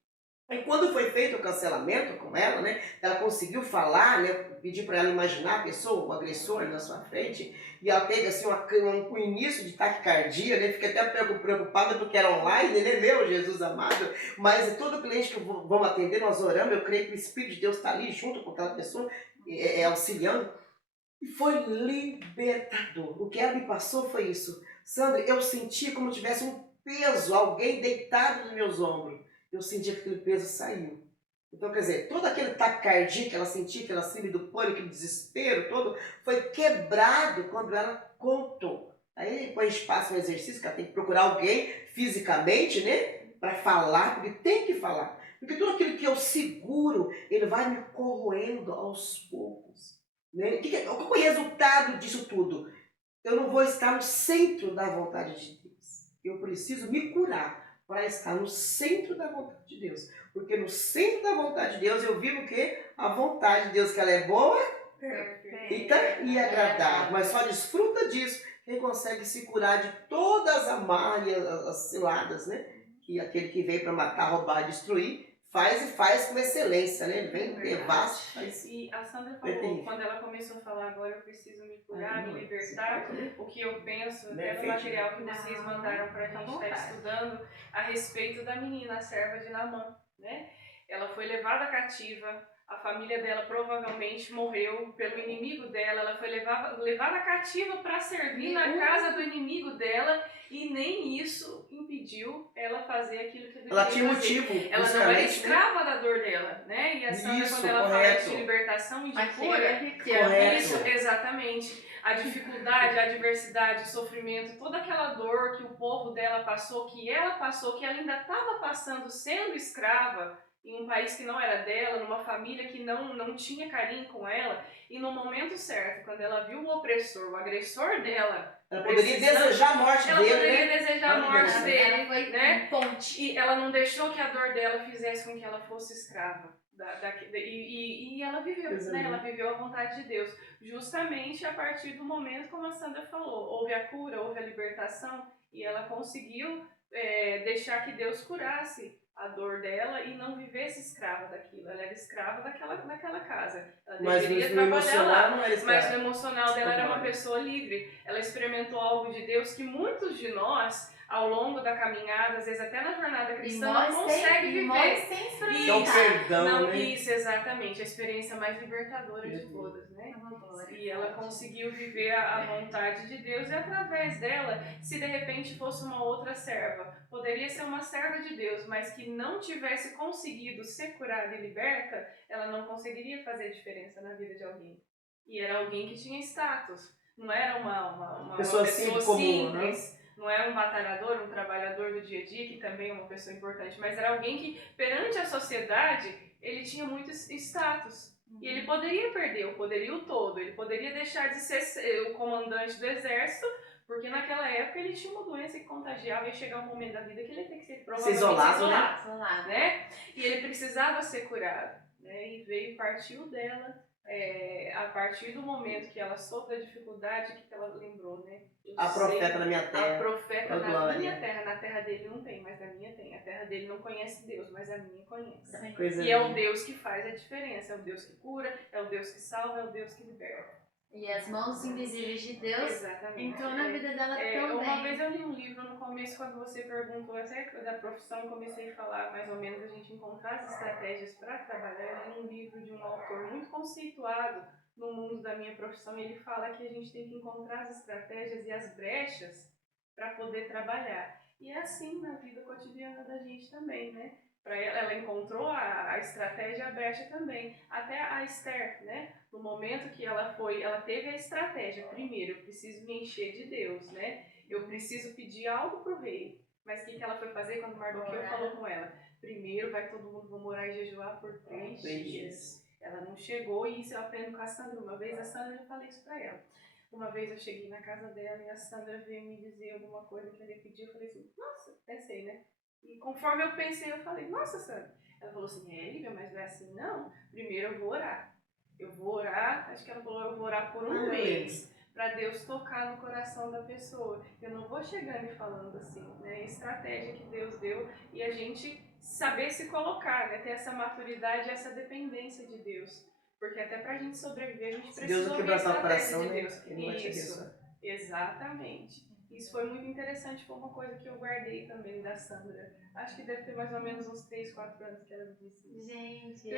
e quando foi feito o cancelamento com ela, né, ela conseguiu falar, né, pedir para ela imaginar a pessoa, o agressor na sua frente, e ela teve assim, um início de taquicardia, né, fiquei até preocupada porque era online, né, meu Jesus amado, mas todo cliente que vamos atender, nós oramos, eu creio que o Espírito de Deus está ali junto com aquela pessoa, auxiliando, e foi libertador. O que ela me passou foi isso. Sandra, eu senti como se tivesse um peso, alguém deitado nos meus ombros. Eu senti que aquele peso saiu. Então, quer dizer, todo aquele taquicardia que ela sentia, aquela síndrome do pânico, aquele desespero todo, foi quebrado quando ela contou. Aí depois a gente passa um exercício que ela tem que procurar alguém fisicamente, né? Para falar, porque tem que falar. Porque tudo aquilo que eu seguro, ele vai me corroendo aos poucos. Né? Qual é o resultado disso tudo? Eu não vou estar no centro da vontade de Deus. Eu preciso me curar para estar no centro da vontade de Deus. Porque no centro da vontade de Deus eu vivo o quê? A vontade de Deus, que ela é boa, perfeita e agradável. Mas só desfruta disso quem consegue se curar de todas as amarras e as ciladas, né? Que aquele que veio para matar, roubar, destruir, faz e faz com excelência, né? Ele vem, devasta, faz. E a Sandra falou, quando ela começou a falar, agora eu preciso me curar, me libertar, o que eu penso, até no material que vocês mandaram pra gente estar estudando, a respeito da menina, a serva de Naamã, né? Ela foi levada cativa, a família dela provavelmente morreu pelo inimigo dela, ela foi levada cativa para servir na casa do inimigo dela, e nem isso impediu ela fazer aquilo que ela tinha motivo. Ela não era escrava da dor dela, né? E a Sandra, quando ela fala de libertação e de cura, isso, exatamente. A dificuldade, a adversidade, o sofrimento, toda aquela dor que o povo dela passou, que ela ainda estava passando sendo escrava, em um país que não era dela, numa família que não tinha carinho com ela, e no momento certo, quando ela viu o opressor, o agressor dela, ela poderia desejar a morte dele, ela poderia desejar a morte dele, ela foi né? ponte. E ela não deixou que a dor dela fizesse com que ela fosse escrava. E ela viveu, né? Ela viveu a vontade de Deus, justamente a partir do momento, como a Sandra falou, houve a cura, houve a libertação, e ela conseguiu deixar que Deus curasse a dor dela e não vivesse escrava daquilo. Ela era escrava daquela casa. Ela deveria trabalhar lá, mas no emocional dela era uma pessoa livre. Ela experimentou algo de Deus que muitos de nós, ao longo da caminhada, às vezes até na jornada cristã, não consegue viver. Isso, exatamente. A experiência mais libertadora de todas, né? E ela conseguiu viver a vontade de Deus, e através dela, se de repente fosse uma outra serva, poderia ser uma serva de Deus, mas que não tivesse conseguido ser curada e liberta, ela não conseguiria fazer diferença na vida de alguém. E era alguém que tinha status, não era uma pessoa simples, né? Não era um batalhador, um trabalhador do dia a dia, que também é uma pessoa importante, mas era alguém que, perante a sociedade, ele tinha muito status. E ele poderia perder o poderio todo, ele poderia deixar de ser o comandante do exército, porque naquela época ele tinha uma doença que contagiava, e ia chegar um momento da vida que ele ia ter que ser provavelmente isolado, né? E ele precisava ser curado, né? E partiu dela, a partir do momento que ela soube da dificuldade, que ela lembrou, né? A profeta na minha terra. A profeta na minha terra. Na terra dele não tem, mas na minha tem. A terra dele não conhece Deus, mas a minha conhece. E é o Deus que faz a diferença. É o Deus que cura, é o Deus que salva, é o Deus que liberta. E as mãos invisíveis de Deus entrou na vida dela também. Uma vez eu li um livro no começo, quando você perguntou até da profissão, eu comecei a falar mais ou menos a gente encontrar as estratégias para trabalhar. Eu li um livro de um autor muito conceituado no mundo da minha profissão, e ele fala que a gente tem que encontrar as estratégias e as brechas para poder trabalhar. E é assim na vida cotidiana da gente também, né? Para ela encontrou a estratégia, a brecha também. Até a Esther, né? No momento que ela teve a estratégia. Primeiro, eu preciso me encher de Deus, né? Eu preciso pedir algo pro rei. Mas o que ela foi fazer quando Mardoqueu falou com ela? Primeiro, vai todo mundo morar e jejuar por 3 dias. Ela não chegou, e isso eu aprendo com a Sandra. Uma vez a Sandra, eu falei isso pra ela. Uma vez eu cheguei na casa dela e a Sandra veio me dizer alguma coisa que ela ia pedir. Eu falei assim, nossa, pensei, né? E conforme eu pensei, eu falei, nossa, Sandra. Ela falou assim, Lívia, mas não é assim, não. Primeiro eu vou orar. Eu vou orar, acho que ela falou, eu vou orar por um mês, para Deus tocar no coração da pessoa. Eu não vou chegando e falando assim, né? A estratégia que Deus deu, e a gente saber se colocar, né? Ter essa maturidade, essa dependência de Deus. Porque até pra gente sobreviver, a gente precisa ouvir a estratégia de Deus. Isso, exatamente. Isso foi muito interessante, foi uma coisa que eu guardei também da Sandra. Acho que deve ter mais ou menos uns 3, 4 anos que ela me disse. Gente,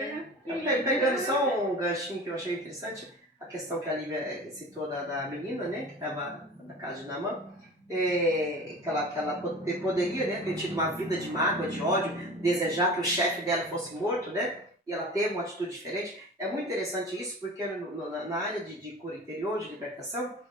pegando só um ganchinho que eu achei interessante, a questão que a Lívia citou da menina, né, que estava na casa de Naamã, que ela poderia, né, ter tido uma vida de mágoa, de ódio, desejar que o chefe dela fosse morto, né, e ela teve uma atitude diferente. É muito interessante isso, porque na área de cura interior, de libertação,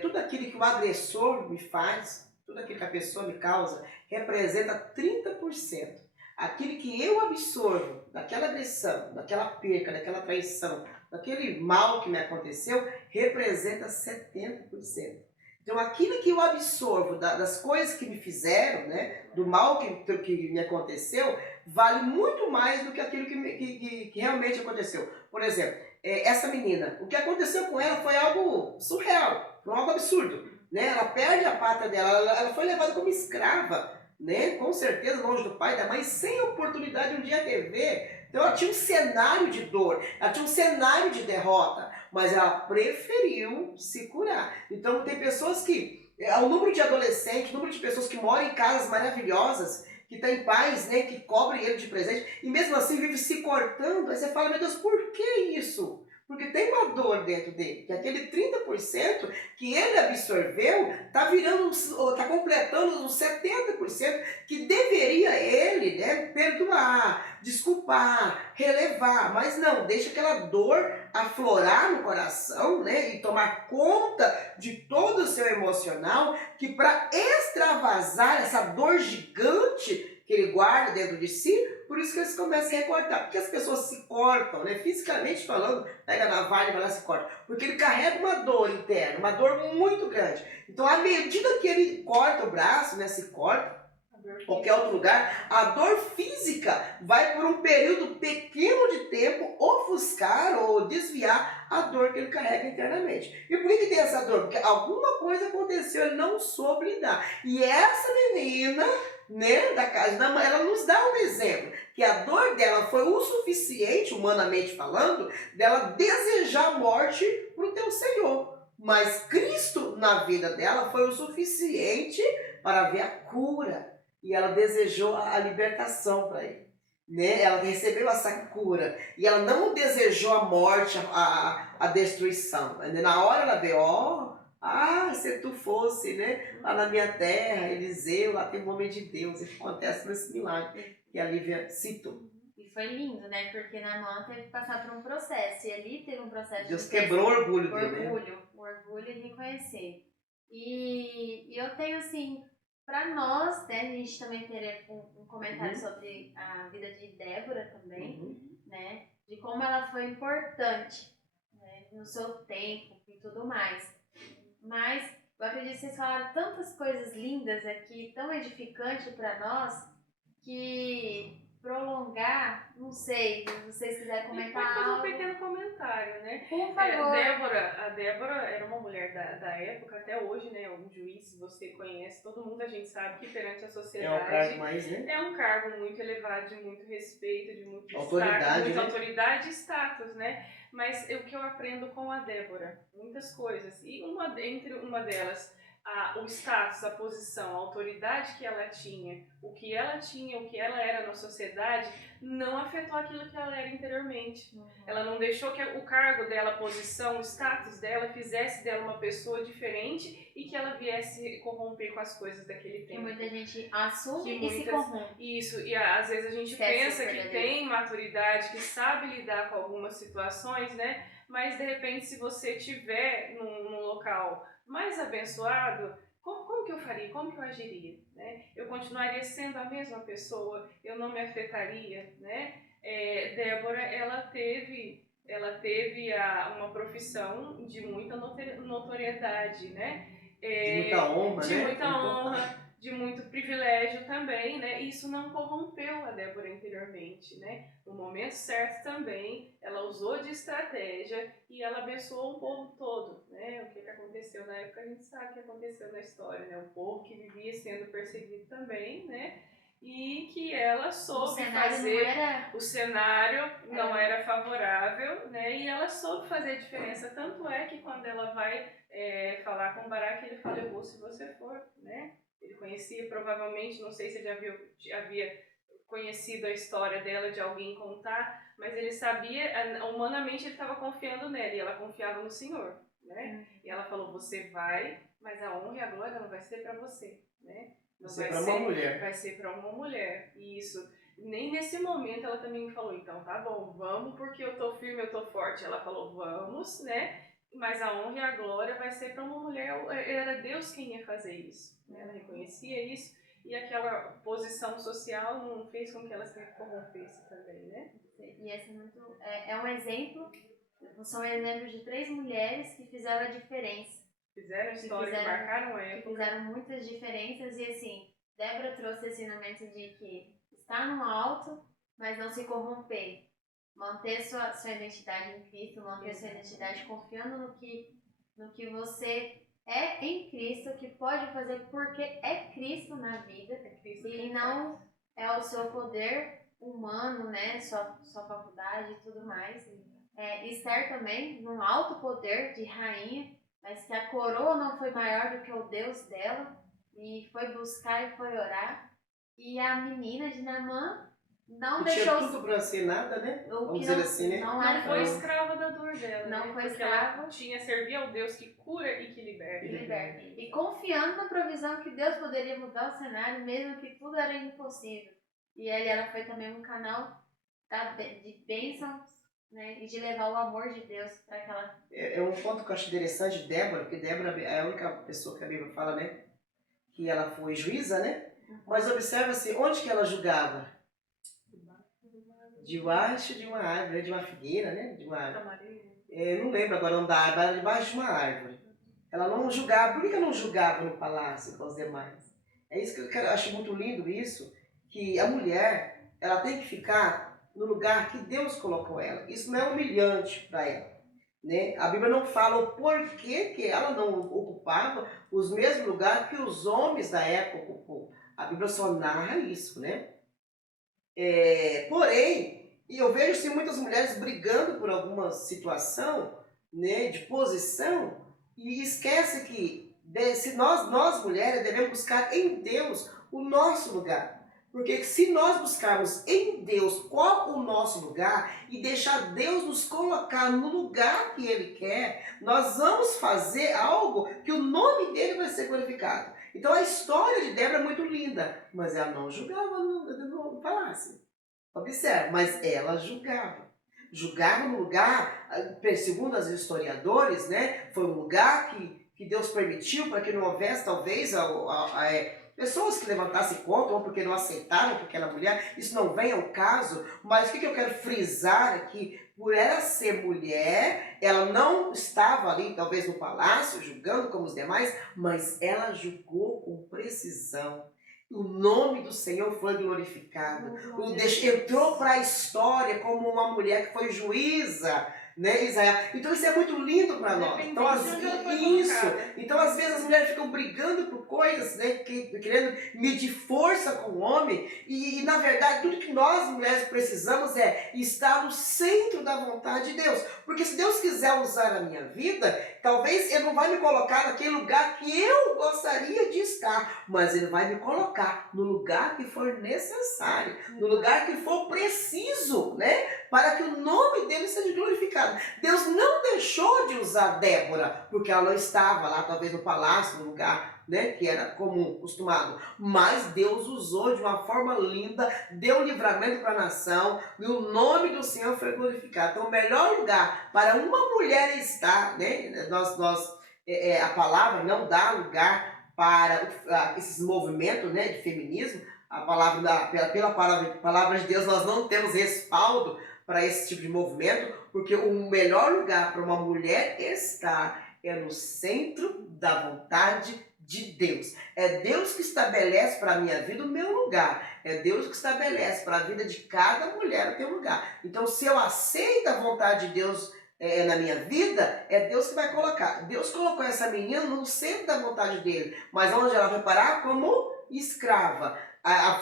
tudo aquilo que o agressor me faz, tudo aquilo que a pessoa me causa, representa 30%. Aquilo que eu absorvo daquela agressão, daquela perca, daquela traição, daquele mal que me aconteceu, representa 70%. Então, aquilo que eu absorvo das coisas que me fizeram, né, do mal que me aconteceu, vale muito mais do que aquilo que realmente aconteceu. Por exemplo, essa menina, o que aconteceu com ela foi algo surreal, foi algo absurdo. Né? Ela perde a pátria dela, ela foi levada como escrava, né? Com certeza longe do pai e da mãe, sem oportunidade de um dia rever. Então ela tinha um cenário de dor, ela tinha um cenário de derrota, mas ela preferiu se curar. Então tem pessoas que, o número de adolescentes, o número de pessoas que moram em casas maravilhosas, que tem pais, né, que cobrem ele de presente, e mesmo assim vive se cortando, aí você fala, meu Deus, por que isso? Porque tem uma dor dentro dele, que aquele 30% que ele absorveu está virando, está completando uns 70% que deveria ele, né, perdoar, desculpar, relevar, mas não, deixa aquela dor aflorar no coração, né, e tomar conta de todo o seu emocional, que para extravasar essa dor gigante que ele guarda dentro de si, por isso que eles começam a recortar, porque as pessoas se cortam, né, fisicamente falando, pega a navalha e vai lá e se corta, porque ele carrega uma dor interna, uma dor muito grande. Então, à medida que ele corta o braço, né, se corta, qualquer outro lugar, a dor física vai por um período pequeno de tempo ofuscar ou desviar a dor que ele carrega internamente. E por que tem essa dor? Porque alguma coisa aconteceu, ele não soube lidar. E essa menina, né, da casa da mãe, ela nos dá um exemplo, que a dor dela foi o suficiente, humanamente falando, dela desejar a morte para o teu Senhor. Mas Cristo na vida dela foi o suficiente para ver a cura. E ela desejou a libertação para ele. Né? Ela recebeu essa cura. E ela não desejou a morte, a destruição. Na hora ela veio, se tu fosse, né, lá na minha terra, Eliseu, lá tem um homem de Deus. E acontece nesse milagre que a Lívia citou. E foi lindo, né? Porque Naamã teve que passar por um processo. E ali teve um processo Deus de quebrou o orgulho dele. o orgulho e reconhecer. E eu tenho assim, para nós, né, a gente também teria um comentário sobre a vida de Débora também, né? De como ela foi importante, né, no seu tempo e tudo mais. Mas eu acredito que vocês falaram tantas coisas lindas aqui, tão edificante para nós, que prolongar, não sei, se vocês quiserem comentar fazer algo. um pequeno comentário, né? Por favor. A Débora era uma mulher da época, até hoje, né? Um juiz, você conhece, todo mundo, a gente sabe que perante a sociedade É um cargo mais, né? É um cargo muito elevado, de muito respeito, de muito autoridade, destaque, muita né? autoridade e status, né? Mas o que eu aprendo com a Débora, muitas coisas, e entre uma delas, o status, a posição, a autoridade que ela tinha, o que ela era na sociedade, não afetou aquilo que ela era interiormente. Ela não deixou que o cargo dela, a posição, o status dela fizesse dela uma pessoa diferente e que ela viesse corromper com as coisas daquele tempo. Que muita gente assume e se corrompe. Isso, e às vezes a gente pensa que tem maturidade, que sabe lidar com algumas situações, né? Mas de repente, se você estiver num local mais abençoado, como que eu faria? Como que eu agiria? Né? Eu continuaria sendo a mesma pessoa? Eu não me afetaria? Né? Débora, ela teve uma profissão de muita notoriedade, né? De muita honra, de né? muita honra, de muito privilégio também, né? E isso não corrompeu a Débora interiormente, né? No momento certo também, ela usou de estratégia e ela abençoou o povo todo, né? O que aconteceu na época, a gente sabe o que aconteceu na história, né? O povo que vivia sendo perseguido também, né? E que ela soube fazer... O cenário não era favorável, né? E ela soube fazer a diferença. Tanto é que quando ela vai falar com Baraque, ele fala, eu vou se você for, né? Ele conhecia provavelmente, não sei se ele já havia conhecido a história dela, de alguém contar, mas ele sabia, humanamente ele estava confiando nela, e ela confiava no Senhor, né? E ela falou, você vai, mas a honra e a glória não vai ser para você, né? Vai ser para uma mulher. Vai ser para uma mulher, isso. Nem nesse momento ela também falou, então tá bom, vamos porque eu tô firme, eu tô forte. Ela falou, vamos, né? Mas a honra e a glória vai ser para uma mulher, era Deus quem ia fazer isso. Né? Ela reconhecia isso e aquela posição social não fez com que ela se corrompesse também, né? E esse é um exemplo, são exemplos de 3 mulheres que fizeram a diferença. Fizeram história, que marcaram a época. Que fizeram muitas diferenças e assim, Débora trouxe esse ensinamento de que estar no alto, mas não se corromper. Manter sua identidade em Cristo, manter sua identidade confiando no que você é em Cristo, que pode fazer porque é Cristo na vida e não é o seu poder humano, né, sua faculdade e tudo mais. Esther também, num alto poder de rainha, mas que a coroa não foi maior do que o Deus dela, e foi buscar e foi orar. E a menina de Naamã não deixou... Tinha tudo pra ser nada, né? Vamos dizer assim, né? Não foi escrava da dor dela. Não foi escrava. Ela tinha servir ao Deus que cura e que liberta. E confiando na provisão que Deus poderia mudar o cenário, mesmo que tudo era impossível. E ela foi também um canal de bênçãos, né, e de levar o amor de Deus para aquela... É um ponto que eu acho interessante de Débora, porque Débora é a única pessoa que a Bíblia fala, né? Que ela foi juíza, né? Mas observa-se, onde que ela julgava? Debaixo de uma árvore, de uma figueira, né? De uma... não lembro agora o nome da árvore, era debaixo de uma árvore. Ela não julgava. Por que ela não julgava no palácio com os demais? É isso que eu acho muito lindo isso, que a mulher, ela tem que ficar no lugar que Deus colocou ela. Isso não é humilhante para ela, né? A Bíblia não fala o porquê que ela não ocupava os mesmos lugares que os homens da época ocupou. A Bíblia só narra isso, né? Porém, eu vejo sim, muitas mulheres brigando por alguma situação, né, de posição, e esquece que se nós mulheres devemos buscar em Deus o nosso lugar. Porque se nós buscarmos em Deus qual o nosso lugar e deixar Deus nos colocar no lugar que Ele quer, nós vamos fazer algo que o nome dele vai ser glorificado. Então a história de Débora é muito linda, mas ela não julgava no palácio. Observe, mas ela julgava. Julgava no lugar, segundo os historiadores, né, foi um lugar que Deus permitiu para que não houvesse talvez pessoas que levantassem contra, ou porque não aceitaram porque ela é mulher, isso não vem ao caso, mas o que eu quero frisar aqui, por ela ser mulher, ela não estava ali, talvez no palácio, julgando como os demais, mas ela julgou com precisão. O nome do Senhor foi glorificado. Entrou para a história como uma mulher que foi juíza, né, Israel? Então isso é muito lindo para nós. Então às vezes as mulheres ficam brigando por coisas, né, querendo medir força com o homem, e na verdade tudo que nós mulheres precisamos é estar no centro da vontade de Deus. Porque se Deus quiser usar a minha vida, talvez Ele não vai me colocar naquele lugar que eu gostaria de estar, mas Ele vai me colocar no lugar que for necessário, no lugar que for preciso, né, para que o nome dele seja glorificado. Deus não deixou de usar Débora, porque ela não estava lá, talvez no palácio, no lugar, né, que era comum, acostumado. Mas Deus usou de uma forma linda, deu livramento para a nação, e o nome do Senhor foi glorificado. Então, o melhor lugar para uma mulher estar, né, a palavra não dá lugar para esses movimentos, né, de feminismo. A palavra, pela palavra de Deus, nós não temos respaldo para esse tipo de movimento, porque o melhor lugar para uma mulher estar é no centro da vontade de Deus. É Deus que estabelece para a minha vida o meu lugar. É Deus que estabelece para a vida de cada mulher o teu lugar. Então, se eu aceito a vontade de Deus na minha vida, é Deus que vai colocar. Deus colocou essa menina no centro da vontade dele, mas onde ela vai parar? Como escrava.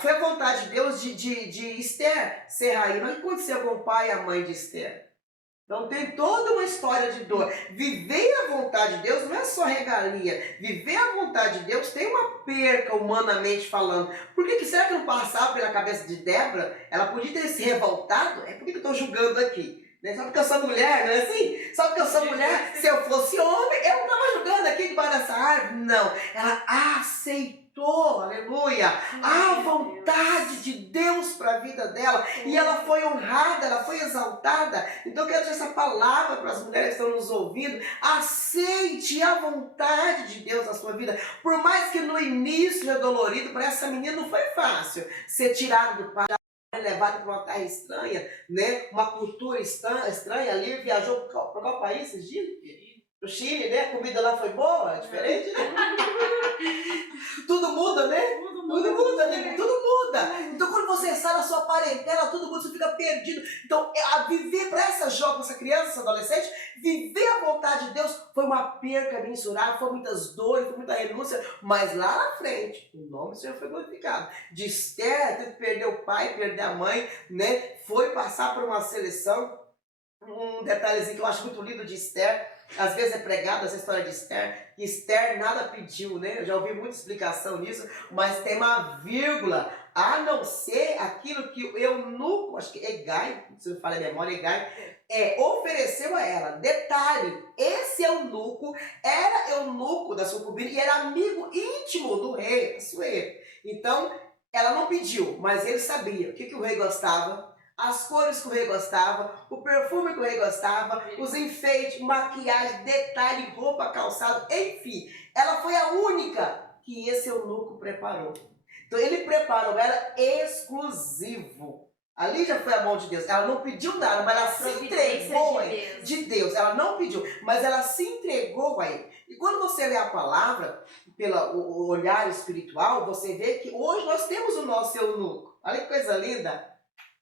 Foi a vontade de Deus de Esther ser rainha. Mas o que aconteceu com o pai e a mãe de Esther? Então tem toda uma história de dor. Viver a vontade de Deus não é só regalia. Viver a vontade de Deus tem uma perca humanamente falando. Por que será que não passava pela cabeça de Débora? Ela podia ter se revoltado. Por que eu estou julgando aqui? Só porque eu sou mulher, não é assim? Só porque eu sou mulher, se eu fosse homem, eu não estava julgando aqui debaixo dessa árvore. Não, ela aceitou, aleluia, a vontade de Deus para a vida dela e ela foi honrada, ela foi exaltada. Então eu quero deixar essa palavra para as mulheres que estão nos ouvindo. Aceite a vontade de Deus na sua vida. Por mais que no início seja dolorido, para essa menina não foi fácil ser tirado do pai, levado para uma terra estranha, né? Uma cultura estranha ali, viajou para qual país esses dias? Pro Chile, né? A comida lá foi boa, diferente, né? Tudo muda, né? Tudo muda, né? Tudo muda. Então quando você sai da sua parentela, tudo muda, você fica perdido. Então, a viver para essa jovem, essa criança, essa adolescente, viver a vontade de Deus foi uma perca mensurável, foi muitas dores, foi muita renúncia, mas lá na frente, o nome do Senhor foi glorificado. De Esther, teve que perder o pai, perder a mãe, né? Foi passar por uma seleção. Um detalhezinho que eu acho muito lindo de Esther, às vezes é pregada essa história de Esther, que Esther nada pediu, né? Eu já ouvi muita explicação nisso, mas tem uma vírgula, a não ser aquilo que o eunuco, acho que Hegai, se não falha a memória, Hegai, ofereceu a ela. Detalhe, esse eunuco era eunuco da concubina e era amigo íntimo do rei, Assuero. Então, ela não pediu, mas ele sabia o que o rei gostava, as cores que o rei gostava, o perfume que o rei gostava, os enfeites, maquiagem, detalhe, roupa, calçado, enfim. Ela foi a única que esse eunuco preparou. Então ele preparou ela exclusivo. Ali já foi a mão de Deus. Ela não pediu nada, mas ela se entregou a ele. De Deus. Ela não pediu, mas ela se entregou a ele. E quando você lê a palavra, pelo olhar espiritual, você vê que hoje nós temos o nosso eunuco. Olha que coisa linda.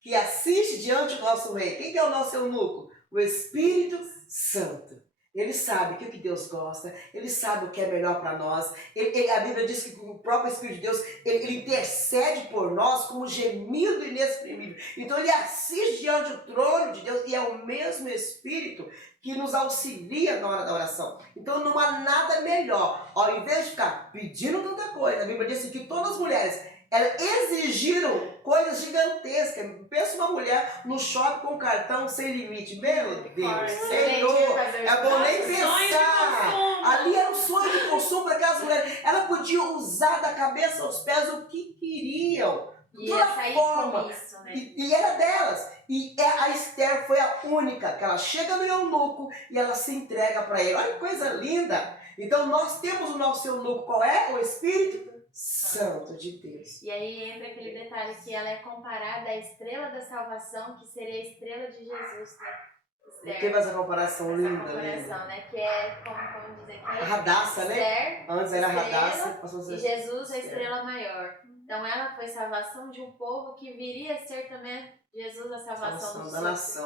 Que assiste diante do nosso rei. Quem que é o nosso eunuco? O Espírito Santo. Ele sabe o que Deus gosta, ele sabe o que é melhor para nós. A Bíblia diz que o próprio Espírito de Deus, ele intercede por nós como gemido inexprimível. Então ele assiste diante do trono de Deus e é o mesmo Espírito que nos auxilia na hora da oração. Então não há nada melhor. Ao invés de ficar pedindo tanta coisa, a Bíblia diz que todas as mulheres elas exigiram coisas gigantescas. Pensa uma mulher no shopping com cartão sem limite. Meu Deus, Senhor, é bom nem pensar. Ali era um sonho de consumo para aquelas mulheres. Ela podia usar da cabeça aos pés o que queriam. De toda forma. Isso, né? E era delas. E a Esther foi a única que ela chega no eunuco e ela se entrega para ele. Olha que coisa linda. Então nós temos o nosso eunuco. Qual é? O Espírito Santo de Deus. E aí entra aquele detalhe que ela é comparada à estrela da salvação, que seria a estrela de Jesus, né? Tem mais essa comparação linda, linda. Né? Que é, como dizer, que a Radassa, né? Antes era a Radassa. E Jesus a estrela maior. Então ela foi salvação de um povo que viria a ser também Jesus a salvação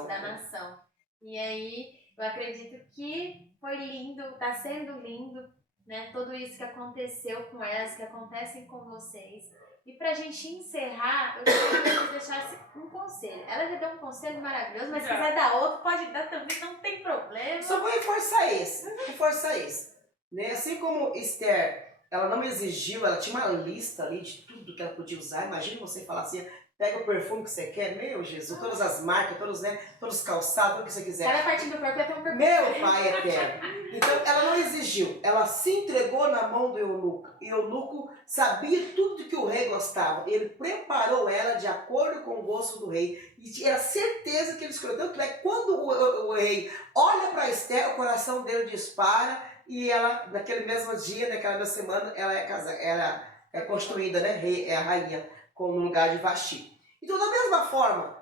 da nação. E aí eu acredito que foi lindo, está sendo lindo, né? Tudo isso que aconteceu com elas, que acontecem com vocês. E pra gente encerrar, eu queria que vocês deixassem um conselho. Ela já deu um conselho maravilhoso, mas se quiser dar outro, pode dar também, não tem problema. Só vou reforçar esse. Né? Assim como Esther, ela não exigiu, ela tinha uma lista ali de tudo que ela podia usar. Imagina você falar assim, pega o perfume que você quer, meu Jesus, todas as marcas, todos os calçados, tudo que você quiser. Cada partinho do corpo vai ter um perfume. Meu Pai eterno. Então ela não exigiu, ela se entregou na mão do eunuco. E o eunuco sabia tudo que o rei gostava. Ele preparou ela de acordo com o gosto do rei. E era certeza que ele escolheu. Tanto é que quando o rei olha para Esther, o coração dele dispara. E ela, naquele mesmo dia, naquela mesma semana, ela é casada, ela é construída, né? É a rainha, no lugar de Vasti. Então, da mesma forma,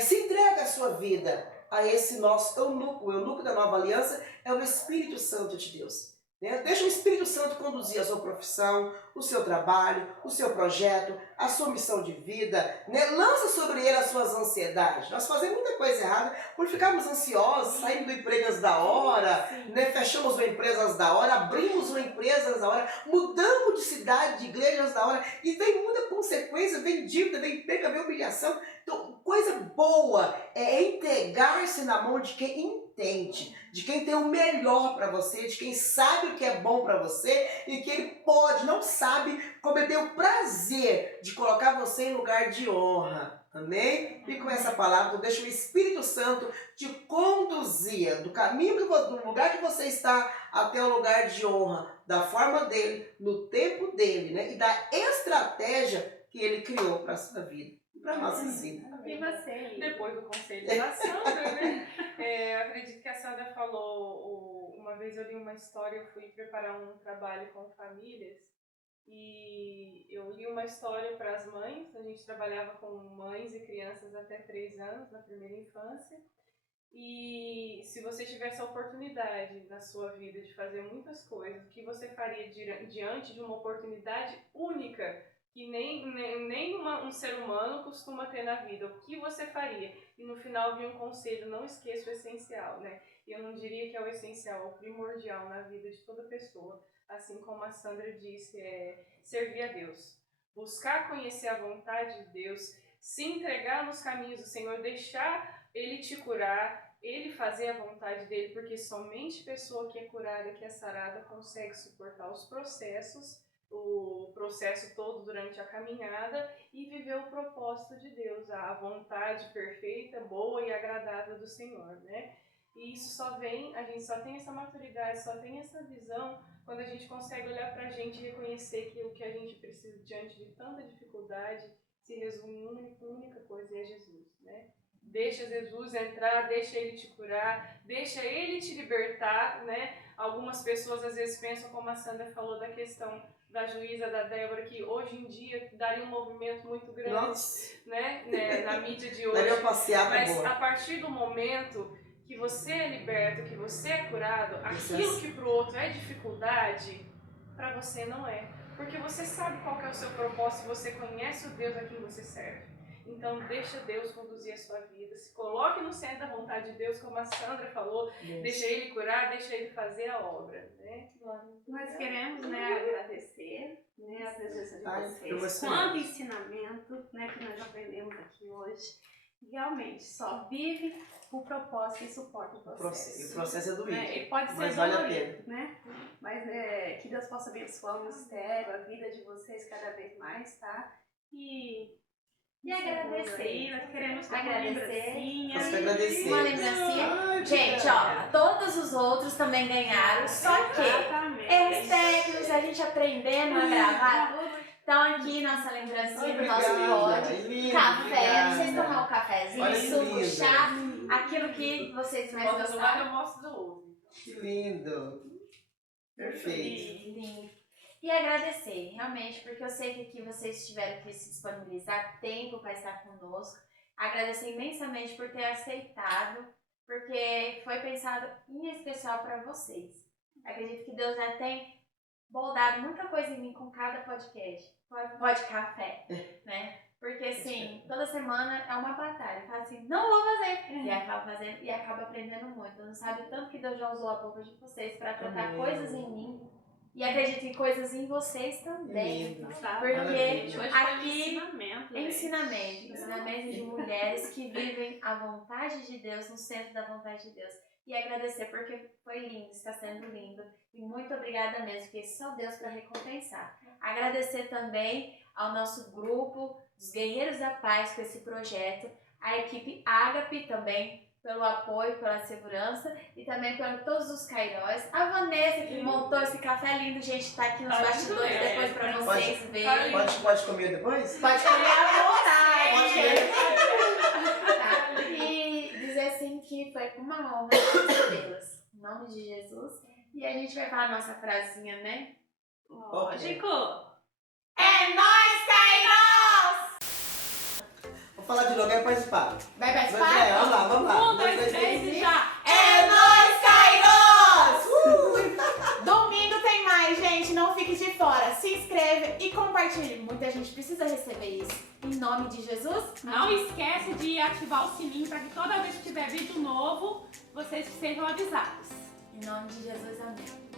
se entrega a sua vida a esse nosso eunuco. O eunuco da nova aliança é o Espírito Santo de Deus. Né? Deixa o Espírito Santo conduzir a sua profissão, o seu trabalho, o seu projeto, a sua missão de vida. Né? Lança sobre ele as suas ansiedades. Nós fazemos muita coisa errada por ficarmos ansiosos, saindo do emprego antes da hora, né? Fechamos uma empresa antes da hora, abrimos uma empresa antes da hora, mudamos de cidade, de igreja antes da hora, e vem muita consequência, vem dívida, vem perda, vem humilhação. Então, coisa boa é entregar-se na mão de quem entende, de quem tem o melhor para você, de quem sabe o que é bom para você e que ele pode, não sabe, como ele tem o prazer de colocar você em lugar de honra. Amém? E com essa palavra, deixa o Espírito Santo te conduzir do caminho, do lugar que você está até o lugar de honra, da forma dele, no tempo dele, né? E da estratégia que ele criou para a sua vida. Para nossas vidas. E você, Lívia? Depois do conselho da Sandra, né? Acredito que a Sandra falou, uma vez eu li uma história, eu fui preparar um trabalho com famílias e eu li uma história para as mães. A gente trabalhava com mães e crianças até 3 anos, na primeira infância. E se você tivesse a oportunidade na sua vida de fazer muitas coisas, o que você faria diante de uma oportunidade única que nem um ser humano costuma ter na vida? O que você faria? E no final vinha um conselho: não esqueça o essencial, né? E eu não diria que é o essencial, é o primordial na vida de toda pessoa. Assim como a Sandra disse, é servir a Deus. Buscar conhecer a vontade de Deus, se entregar nos caminhos do Senhor, deixar Ele te curar, Ele fazer a vontade dEle, porque somente pessoa que é curada, que é sarada, consegue suportar os processos, o processo todo durante a caminhada e viver o propósito de Deus, a vontade perfeita, boa e agradável do Senhor, né? E isso só vem, a gente só tem essa maturidade, só tem essa visão quando a gente consegue olhar pra gente e reconhecer que o que a gente precisa diante de tanta dificuldade se resume em uma única coisa, e é Jesus, né? Deixa Jesus entrar, deixa Ele te curar, deixa Ele te libertar, né? Algumas pessoas às vezes pensam, como a Sandra falou, da questão da juíza, da Débora, que hoje em dia daria um movimento muito grande, né, na mídia de hoje. Daria passear. Mas a partir do momento que você é liberto, que você é curado, aquilo que para o outro é dificuldade, para você não é. Porque você sabe qual que é o seu propósito, você conhece o Deus a quem você serve. Então deixa Deus conduzir a sua vida, se coloque no centro da vontade de Deus, como a Sandra falou, deixa Ele curar, deixa Ele fazer a obra, né? Nós queremos, né, agradecer, né, a presença de vocês, quanto ensinamento, né, que nós aprendemos aqui hoje. Realmente, só vive o propósito e suporta o processo. E o processo é doído, Ele pode ser dolorido, né? Mas que Deus possa abençoar o mistério, a vida de vocês cada vez mais, tá? E agradecer. Nós queremos ter uma lembrancinha. Uma lembrancinha. Gente, ó, todos os outros também ganharam, só que erros técnicos, a gente aprendendo a gravar tudo. Então aqui nossa lembrancinha do nosso pódio, café, vocês tomam um cafezinho, suco, chá, aquilo que vocês mais gostaram. Eu mostro do outro. Que lindo! Perfeito. Lindo. E agradecer, realmente, porque eu sei que aqui vocês tiveram que se disponibilizar tempo para estar conosco. Agradecer imensamente por ter aceitado, porque foi pensado em especial para vocês. Acredito que Deus já tem moldado muita coisa em mim com cada podcast, café, né? Porque assim, toda semana é uma batalha. Eu falo assim, não vou fazer. E acaba fazendo e acaba aprendendo muito. Eu não sabe o tanto que Deus já usou a boca de vocês para tratar coisas em mim. E acredito em coisas em vocês também. Porque aqui é ensinamento de mulheres que vivem a vontade de Deus, no centro da vontade de Deus. E agradecer porque foi lindo, está sendo lindo. E muito obrigada mesmo, porque só Deus para recompensar. Agradecer também ao nosso grupo dos Guerreiros da Paz com esse projeto, a equipe Ágape também, pelo apoio, pela segurança e também por todos os Cairóis. A Vanessa que montou esse café lindo, gente, tá aqui nos bastidores depois para vocês verem. Pode comer depois? Pode comer à vontade. Pode comer. Tá. E dizer assim que foi uma honra recebê-las. Em nome de Jesus. E a gente vai falar a nossa frasinha, né? Lógico! É nóis, Cairóis! Vou falar de novo, quero participar. Vai participar? Vamos lá. 1, 2, 3 e já! É nóis, Cairóis! Domingo tem mais, gente. Não fique de fora. Se inscreve e compartilhe. Muita gente precisa receber isso. Em nome de Jesus. Não esquece de ativar o sininho para que toda vez que tiver vídeo novo, vocês sejam avisados. Em nome de Jesus, amém.